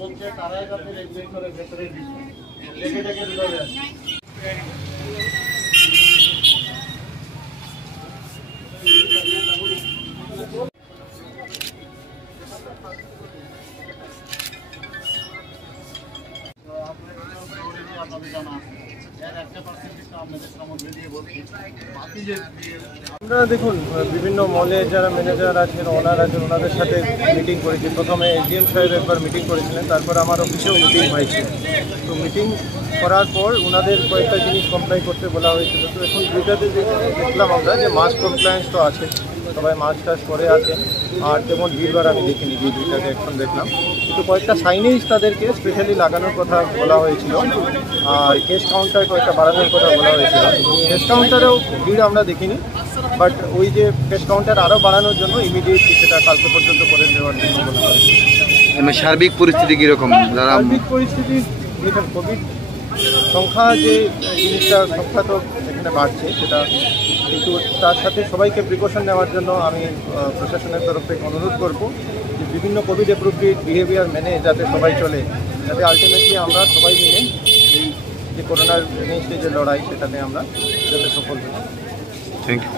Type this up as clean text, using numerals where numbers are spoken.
বলছে তারাই যাতে রেগুলেট করে ভেতরে লেগে লেগে ভিতরে আছে। আমরা দেখুন বিভিন্ন মলে যারা ম্যানেজার আছেন, ওনার আছেন, ওনাদের সাথে মিটিং করেছি। প্রথমে এসডিএম সাহেব একবার মিটিং করেছিলেন, তারপর আমার অফিসেও মিটিং হয়েছে। তো মিটিং করার পর ওনাদের কয়েকটা জিনিস কমপ্লাই করতে বলা হয়েছিল। তো এখন দুইটাতে দেখলাম আমরা যে মাস্ক কমপ্লায়েন্স তো আছে, সবাই মাস্ক টাস্ক করে আছেন, আর তেমন ভিড়ভাড় আমি দেখিনি। যে দুইটাকে এখন দেখলাম, কিন্তু কয়েকটা সাইনেজ তাদেরকে স্পেশালি লাগানোর কথা বলা হয়েছিল, আর ক্যাশ কাউন্টার কয়েকটা বাড়ানোর কথা বলা হয়েছিল। ক্যাশ কাউন্টারেও ভিড় আমরা দেখিনি, বাট ওই যে ক্যাশ কাউন্টার আরও বাড়ানোর জন্য ইমিডিয়েটলি সেটা কালকে পর্যন্ত করে দেওয়ার জন্য বলা হয়েছে। সার্বিক পরিস্থিতি কীরকম? সার্বিক পরিস্থিতি যেটা কোভিড সংখ্যা, যে জিনিসটা সংখ্যা তো এখানে বাড়ছে সেটা, কিন্তু তার সাথে সবাইকে প্রিকশন নেওয়ার জন্য আমি প্রশাসনের তরফ থেকে অনুরোধ করব যে বিভিন্ন কোভিড অ্যাপ্রোপ্রিয়েট বিহেভিয়ার মেনে যাতে সবাই চলে, যাতে আলটিমেটলি আমরা সবাই মিলে এই যে করোনার এগেইনস্টে যে লড়াই সেটাতে আমরা যাতে সফল হই। Thank you.